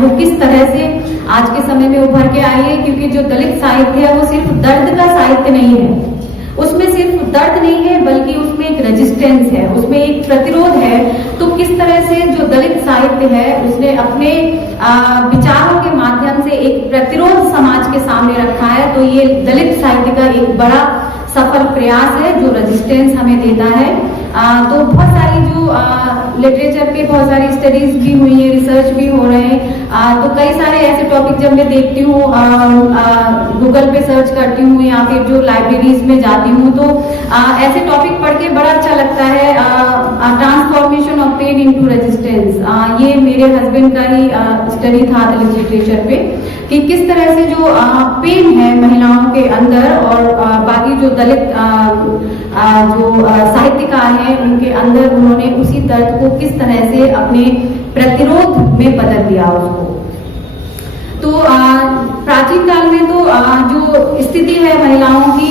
वो किस तरह से आज के समय में उभर के आई है। क्योंकि जो दलित साहित्य है वो सिर्फ दर्द का साहित्य नहीं है, उसमें सिर्फ दर्द नहीं है बल्कि उसमें एक रेजिस्टेंस है, उसमें एक प्रतिरोध है। तो किस तरह से जो दलित साहित्य है उसने अपने विचारों के माध्यम से एक प्रतिरोध समाज के सामने रखा है। तो ये दलित साहित्य का एक बड़ा सफल प्रयास है जो रेजिस्टेंस हमें देता है। तो बहुत सारी जो लिटरेचर पे बहुत सारी स्टडीज भी हुई है, रिसर्च भी हो रहे हैं। तो कई सारे ऐसे टॉपिक जब मैं देखती हूँ, गूगल पे सर्च करती हूँ या फिर जो लाइब्रेरीज में जाती हूँ, तो ऐसे टॉपिक पढ़ के बड़ा अच्छा लगता है। Transformation of pain into resistance, ये मेरे हस्बैंड का ही स्टडी था दलित लिटरेचर पे, कि किस तरह से जो पेन है महिलाओं के अंदर और बाकी जो दलित जो साहित्यकार हैं उनके अंदर, उन्होंने उसी दर्द को किस तरह से अपने प्रतिरोध में बदल दिया उसको। तो प्राचीन काल में तो जो स्थिति है महिलाओं की,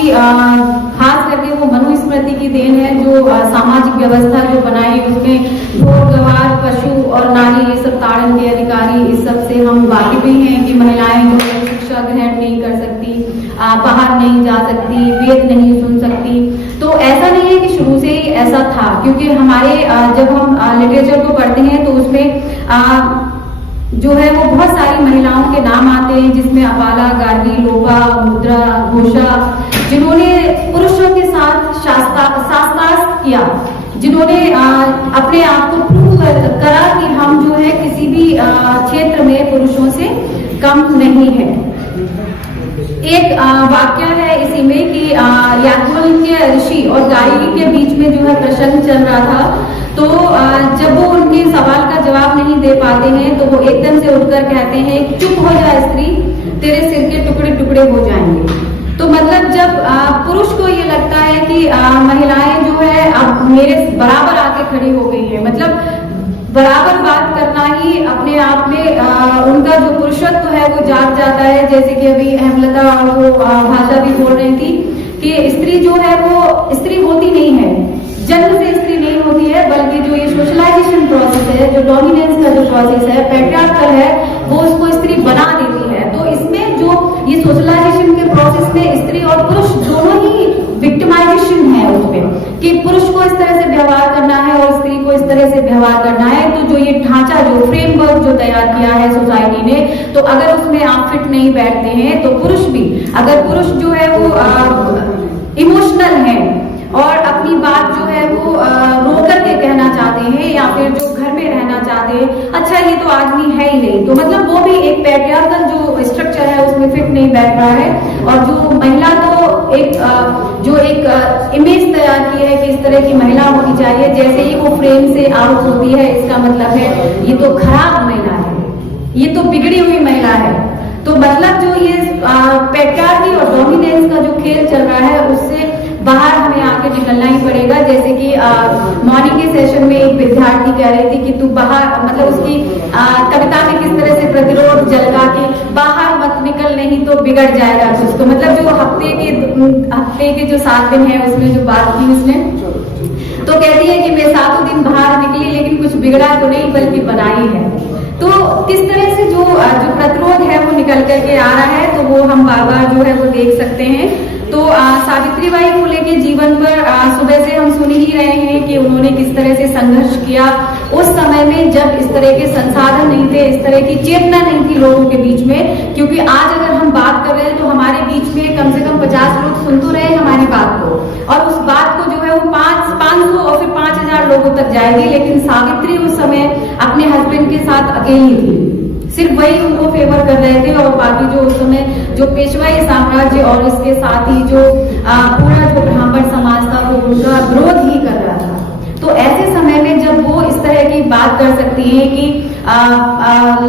खास करके वो मनुस्मृति की देन है, जो सामाजिक व्यवस्था जो बनाई उसमें भोग गवार पशु और नारी ये सब ताड़न के अधिकारी, इस सब से हम वाकिफ ही हैं कि महिलाएं जो शिक्षा ग्रहण नहीं कर सकती, बाहर नहीं जा सकती, वेद नहीं सुन सकती। तो ऐसा नहीं है कि शुरू से ही ऐसा था, क्योंकि हमारे जब हम लिटरेचर को पढ़ते हैं तो उसमें जो है वो बहुत सारी महिलाओं के नाम आते हैं, जिसमें अपाला, गार्गी, लोपा, मुद्रा, घोषा, जिन्होंने पुरुषों के साथ शास्त्रार्थ किया, जिन्होंने अपने आप को प्रूव करा कि हम जो है किसी भी क्षेत्र में पुरुषों से कम नहीं है। एक वाक्य है इसी में कि याज्ञवल्क्य ऋषि और गार्गी के बीच में जो है प्रसंग चल रहा था। तो जब वो उनके सवाल का जवाब नहीं दे पाते हैं तो वो एकदम से उठकर कहते हैं, चुप हो जा स्त्री, तेरे सिर के टुकड़े टुकड़े हो जाएंगे। तो मतलब जब पुरुष को ये लगता है कि महिलाएं जो है अब मेरे बराबर आके खड़ी हो गई है, मतलब बराबर बात करना ही अपने आप में उनका जो पुरुषत्व है वो जाग जाता है। जैसे कि अभी हेमलता वो भाषा भी बोल रही थी कि स्त्री जो है वो स्त्री होती नहीं है, जन्म से स्त्री नहीं होती है, बल्कि जो ये सोशलाइजेशन प्रोसेस है, जो डोमिनेंस का जो प्रोसेस है, पैट्रियार्कल है, वो उसको स्त्री बना देती है। तो इसमें जो ये सोशलाइजेशन के प्रोसेस में स्त्री और पुरुष दोनों ही विक्टिमाइजेशन है उसमें, कि पुरुष को इस तरह से व्यवहार करना है और स्त्री को इस तरह से व्यवहार करना है। तो जो ये ढांचा, जो फ्रेमवर्क जो तैयार किया है सोसाइटी ने, तो अगर उसमें आप फिट नहीं बैठते हैं तो पुरुष भी, अगर पुरुष जो है वो इमोशनल है और अपनी बात जो है वो रो करके कहना चाहते हैं या फिर जो घर में रहना चाहते हैं, अच्छा ये तो आदमी है ही नहीं, तो मतलब वो भी एक पैट्रियार्कल जो स्ट्रक्चर है उसमें फिट नहीं बैठ रहा है। और जो महिला तो एक इमेज तैयार की है कि इस तरह की महिला होनी चाहिए, जैसे ही वो फ्रेम से आउट होती है इसका मतलब है ये तो खराब महिला है, ये तो बिगड़ी हुई महिला है। तो मतलब जो ये पैट्रियार्की और डोमिनेंस का जो खेल चल रहा है उससे बाहर हमें आके निकलना ही पड़ेगा। जैसे कि मॉर्निंग के सेशन में एक विद्यार्थी कह रही थी कि तू बाहर, मतलब उसकी कविता में किस तरह से प्रतिरोध जलगा कि बाहर मत निकल नहीं तो बिगड़ जाएगा कुछ। तो मतलब जो हफ्ते के जो 7 दिन है उसमें जो बात की उसने, तो कहती है कि मैं 7 दिन बाहर निकली लेकिन कुछ बिगड़ा तो नहीं बल्कि बनाई है। तो किस तरह से जो प्रतिरोध है वो निकल करके आ रहा है, तो वो हम बार बार जो है वो देख सकते हैं। तो सावित्रीबाई फुले के जीवन पर सुबह से हम सुन ही रहे हैं कि उन्होंने किस तरह से संघर्ष किया उस समय में जब इस तरह के संसाधन नहीं थे, इस तरह की चेतना नहीं थी लोगों के बीच में। क्योंकि आज अगर हम बात कर रहे हैं तो हमारे बीच में कम से कम 50 लोग सुन तो रहे हमारी बात को, और उस बात को जो है वो 500 और फिर 5000 लोगों तक जाएगी। लेकिन सावित्री उस समय अपने हस्बैंड के साथ अकेली थी, सिर्फ वही उनको फेवर कर रहे थे, और बाकी जो उस समय जो पेशवाई साम्राज्य और इसके साथ ही जो पूरा जो ब्राह्मण समाज था वो उनका विरोध ही कर रहा था। तो ऐसे समय में जब वो इस तरह की बात कर सकती है कि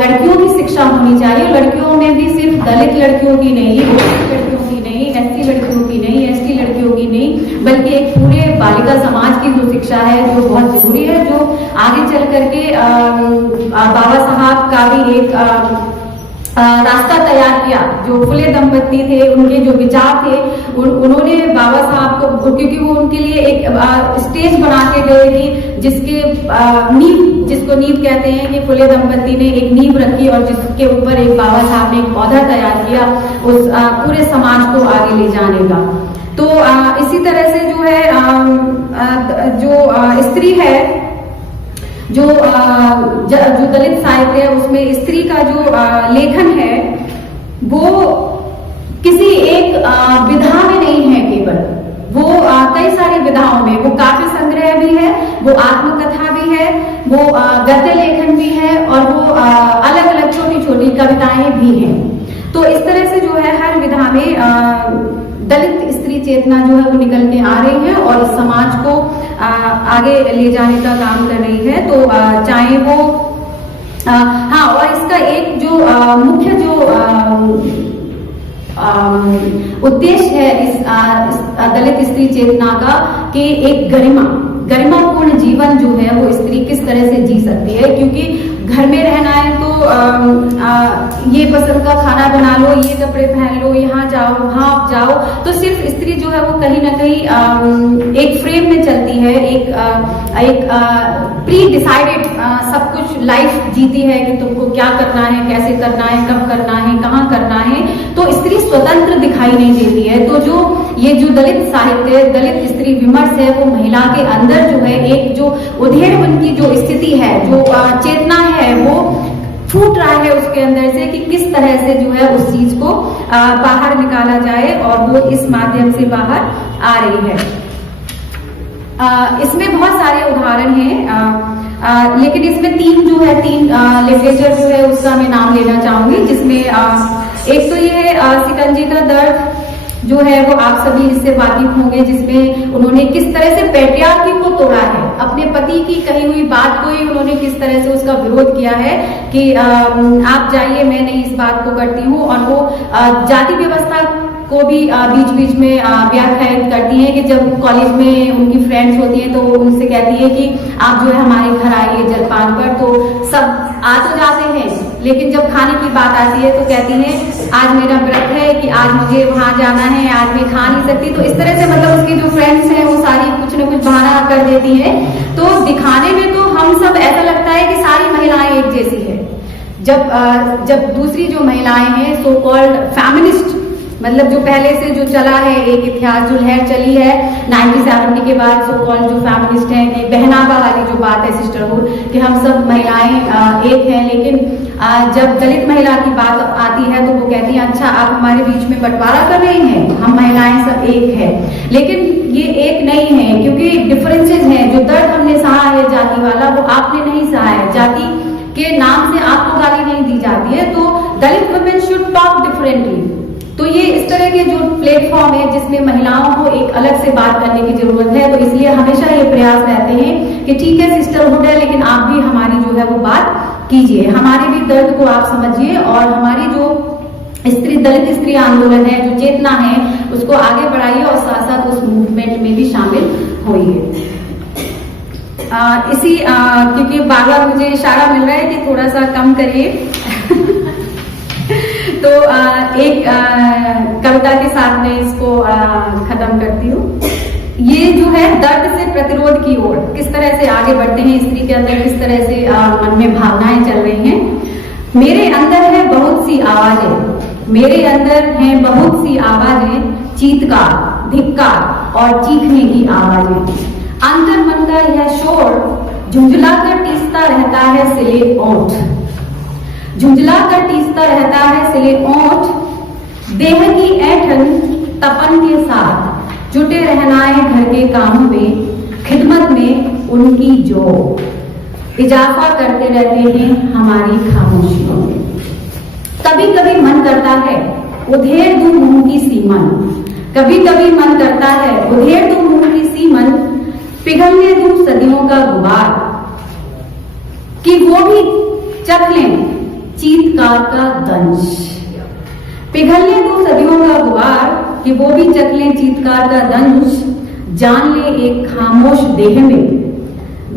लड़कियों की शिक्षा होनी चाहिए, लड़कियों में भी सिर्फ दलित लड़कियों की नहीं, लड़कियों की नहीं, एससी लड़कियों की नहीं, एसटी लड़कियों की नहीं, बल्कि एक पूरे बालिका समाज की जो शिक्षा है जो बहुत जरूरी है, जो आगे चल करके बाबा साहब का भी एक रास्ता तैयार किया। जो फुले दंपति थे, उनके जो विचार थे, उन्होंने बाबा साहब को, क्योंकि वो उनके लिए एक स्टेज बना के गए कि जिसके नींव, जिसको नींव कहते हैं, कि फुले दंपति ने एक नींव रखी और जिसके ऊपर एक बाबा साहब ने एक पौधा तैयार किया उस पूरे समाज को आगे ले जाने का। तो इसी तरह से जो है जो स्त्री है, जो दलित साहित्य है, उसमें स्त्री का जो लेखन है वो किसी एक विधा में नहीं है केवल, वो कई सारी विधाओं में, वो काव्य संग्रह भी है, वो आत्मकथा भी है, वो गद्य लेखन भी है, और वो अलग अलग छोटी छोटी कविताएं भी हैं। तो इस तरह से जो है हर विधा में दलित स्त्री चेतना जो है वो निकल के आ रही है और इस समाज को आगे ले जाने का काम कर रही है। तो चाहे वो हाँ, और इसका एक जो मुख्य जो उद्देश्य है इस दलित स्त्री चेतना का, कि एक गरिमापूर्ण जीवन जो है वो स्त्री किस तरह से जी सकती है। क्योंकि घर में रहना है तो ये पसंद का खाना बना लो, ये कपड़े पहन लो, यहाँ जाओ वहां जाओ, तो सिर्फ स्त्री जो है वो कहीं ना कहीं एक फ्रेम में चलती है, एक प्री डिसाइडेड सब कुछ लाइफ जीती है कि तुमको क्या करना है, कैसे करना है, कब करना है, कहाँ करना है। तो स्त्री स्वतंत्र दिखाई नहीं देती है। तो जो ये जो दलित साहित्य, दलित स्त्री विमर्श है, वो महिला के अंदर जो है एक जो उधेड़पन की जो स्थिति है, जो चेतना है, वो फूट रहा है उसके अंदर से, कि किस तरह से जो है उस चीज को बाहर निकाला जाए, और वो इस माध्यम से बाहर आ रही है। इसमें बहुत सारे उदाहरण हैं, लेकिन इसमें तीन लिटरेचर जो है उसका मैं नाम लेना चाहूंगी, जिसमें एक तो ये है शिकंजी का दर्द, जो है वो आप सभी इससे वाकिफ होंगे, जिसमें उन्होंने किस तरह से पैट्रियार्की को तोड़ा है, अपने पति की कही हुई बात को ही उन्होंने किस तरह से उसका विरोध किया है कि आप जाइए, मैं नहीं इस बात को करती हूँ। और वो जाति व्यवस्था को भी बीच बीच में व्याख्यायित करती हैं, कि जब कॉलेज में उनकी फ्रेंड्स होती हैं तो वो उनसे कहती है कि आप जो है हमारे घर आइए जलपान पर, तो सब आ तो जाते हैं, लेकिन जब खाने की बात आती है तो कहती हैं आज मेरा व्रत है, कि आज मुझे वहां जाना है, आज मैं खा नहीं सकती। तो इस तरह से मतलब उसकी जो फ्रेंड्स हैं वो सारी कुछ न कुछ बहाना कर देती हैं। तो दिखाने में तो हम सब ऐसा लगता है कि सारी महिलाएं एक जैसी है। जब दूसरी जो महिलाएं हैं, सो कॉल्ड फेमिनिस्ट, मतलब जो पहले से जो चला है एक इतिहास जो लहर चली है 1970 के बाद, सो कॉल्ड जो फेमिनिस्ट हैं, कि बहनावा वाली जो बात है सिस्टरहुड, कि हम सब महिलाएं एक हैं। लेकिन जब दलित महिला की बात आती है तो वो कहती है अच्छा आप हमारे बीच में बंटवारा कर रही हैं, हम महिलाएं सब एक है। लेकिन ये एक नहीं है, क्योंकि डिफरेंसेस हैं। जो दर्द हमने सहा है जाति वाला, वो आपने नहीं सहा है। जाति के नाम से आपको गाली नहीं दी जाती है। तो दलित वुमेन शुड टॉक डिफरेंटली। तो ये इस तरह के जो प्लेटफॉर्म है जिसमें महिलाओं को एक अलग से बात करने की जरूरत है, तो इसलिए हमेशा ये प्रयास रहते हैं कि ठीक है सिस्टरहुड है, लेकिन आप भी हमारी जो है वो बात कीजिए, हमारे भी दर्द को आप समझिए, और हमारी जो दलित स्त्री आंदोलन है, जो चेतना है, उसको आगे बढ़ाइए और साथ साथ उस मूवमेंट में भी शामिल होइए। क्योंकि बार बार मुझे इशारा मिल रहा है कि थोड़ा सा कम करिए तो एक कविता के साथ मैं इसको खत्म करती हूँ। ये जो है दर्द से प्रतिरोध की ओर किस तरह से आगे बढ़ते हैं, स्त्री के अंदर किस तरह से मन में भावनाएं चल रही हैं। मेरे अंदर है बहुत सी आवाजें, मेरे अंदर है बहुत सी आवाजें, चीत्कार, धिक्कार और चीखने की आवाजें। अंतर मन का यह शोर झुंझला कर टीसता रहता है सिले ओंठ, झुंझला कर टीसता रहता है सिले ओंठ। देह की ऐठन तपन के साथ जुटे रहना है घर के कामों में, खिदमत में उनकी जो इजाफा करते रहते हैं हमारी खामोशियों में। कभी कभी मन करता है उधेड़ दूं मुंह की सीमन, कभी कभी मन करता है उधेड़ दूं मुंह की सीमन, पिघलने दूं सदियों का गुबार, कि वो भी चख लें चीत्कार का दंश। पिघलने दूं सदियों का गुबार, कि वो भी चख लें चीत्कार का दंश। जान ले एक खामोश देह में,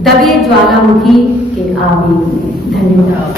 दबे ज्वालामुखी के आवेग में। धन्यवाद।